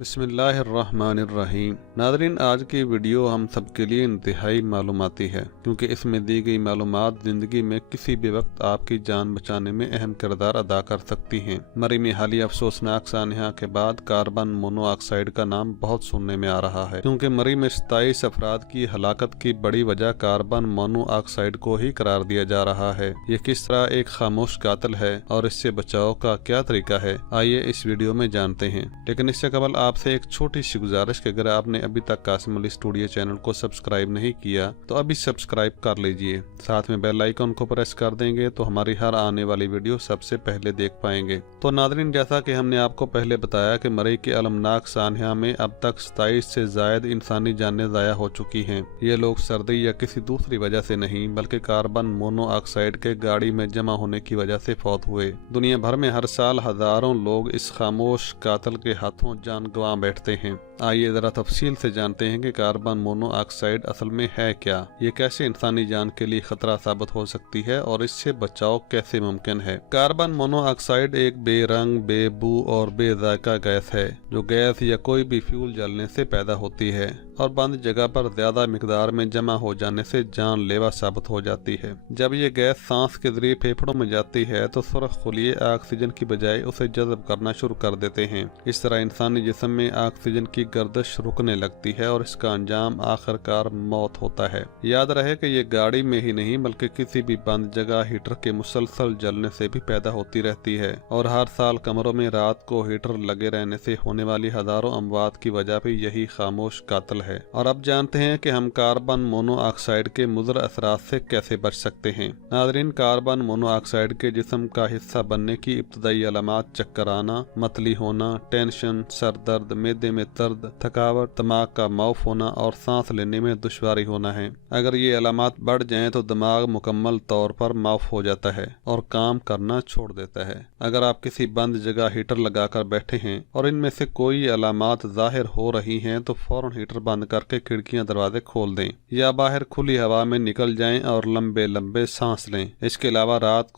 बिस्मिल्लाहिर्रहमानिर्रहीम। नाज़रीन, आज की वीडियो हम सब के लिए इंतहाई मालूमाती है, क्योंकि इसमें दी गई मालूमात ज़िंदगी में किसी भी वक्त आपकी जान बचाने में अहम किरदार अदा कर सकती हैं। मरी में हालिया अफसोसनाक सानहा के बाद कार्बन मोनोऑक्साइड का नाम बहुत सुनने में आ रहा है, क्योंकि मरी में 27 अफराद की हलाकत की बड़ी वजह कार्बन मोनोऑक्साइड को ही करार दिया जा रहा है। ये किस तरह एक खामोश कातिल है और इससे बचाव का क्या तरीका है, आइए इस वीडियो में जानते हैं। लेकिन इससे कबल आपसे एक छोटी सी गुजारिश कि अगर आपने अभी तक कासिम अली स्टूडियो चैनल को सब्सक्राइब नहीं किया तो अभी सब्सक्राइब कर लीजिए। साथ में बेल आइकन को प्रेस कर देंगे तो हमारी हर आने वाली वीडियो सबसे पहले देख पाएंगे। तो नाज़रीन, जैसा कि हमने आपको पहले बताया कि मरी के अलमनाक सानहा में अब तक 27 से जायद इंसानी जानें ज़ाया हो चुकी हैं। ये लोग सर्दी या किसी दूसरी वजह से नहीं, बल्कि कार्बन मोनोऑक्साइड के गाड़ी में जमा होने की वजह से फौत हुए। दुनिया भर में हर साल हजारों लोग इस खामोश कातिल के हाथों जान गंवा बैठते हैं। आइए जरा तफसील से जानते हैं कि कार्बन मोनोऑक्साइड असल में है क्या, ये कैसे इंसानी जान के लिए खतरा साबित हो सकती है और इससे बचाव कैसे मुमकिन है। कार्बन मोनोऑक्साइड एक बेरंग, बेबू और बेजायका गैस है, जो गैस या कोई भी फ्यूल जलने से पैदा होती है और बंद जगह पर ज्यादा मिकदार में जमा हो जाने से जानलेवा साबित हो जाती है। जब ये गैस सांस के जरिए फेफड़ों में जाती है तो सुर्ख खुलिये ऑक्सीजन की बजाय उसे जज़ब करना शुरू कर देते हैं। इस तरह इंसानी जिस्म में ऑक्सीजन की गर्दिश रुकने लगती है और इसका अंजाम आखिरकार मौत होता है। याद रहे कि ये गाड़ी में ही नहीं बल्कि किसी भी बंद जगह हीटर के मुसलसल जलने से भी पैदा होती रहती है, और हर साल कमरों में रात को हीटर लगे रहने से होने वाली हजारों अमवात की वजह भी यही खामोश कातिल है। और अब जानते हैं कि हम कार्बन मोनोऑक्साइड के मुज़र असरात से कैसे बच सकते हैं। नाज़रीन, कार्बन मोनोऑक्साइड के जिस्म का हिस्सा बनने की इब्तदाई अलामात चक्कर आना, मतली होना, टेंशन, सर दर्द, मैदे में दर्द, थकावट, दिमाग का मौफ होना और सांस लेने में दुश्वारी होना है। अगर ये अलामात बढ़ जाएं तो दिमाग मुकम्मल तौर पर मौफ हो जाता है और काम करना छोड़ देता है। अगर आप किसी बंद जगह हीटर लगाकर बैठे हैं और इनमें से कोई अलामात जाहिर हो रही हैं तो फौरन हीटर बंद करके खिड़कियां दरवाजे खोल दें या बाहर खुली हवा में निकल जाएं और लंबे लंबे सांस लें। इसके अलावा रात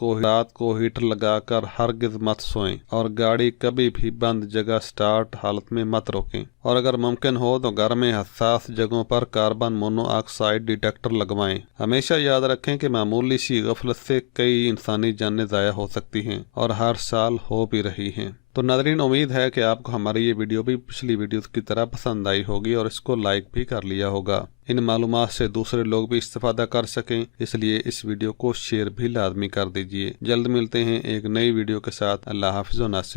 को हीटर लगाकर हरगिज मत सोएं और गाड़ी कभी भी बंद जगह स्टार्ट हालत में मत रोकें। और अगर मुमकिन हो तो घर में हसास जगहों पर कार्बन मोनोऑक्साइड डिटेक्टर लगवाएं। हमेशा याद रखें कि मामूली सी गफलत से कई इंसानी जानें ज़ाया हो सकती हैं और हर साल हो भी रही हैं। तो नाज़रीन, उम्मीद है कि आपको हमारी ये वीडियो भी पिछली वीडियोस की तरह पसंद आई होगी और इसको लाइक भी कर लिया होगा। इन मालूमात से दूसरे लोग भी इस्तेफादा कर सकें, इसलिए इस वीडियो को शेयर भी लाजमी कर दीजिए। जल्द मिलते हैं एक नई वीडियो के साथ। अल्लाह हाफ़िज़ व नासिर।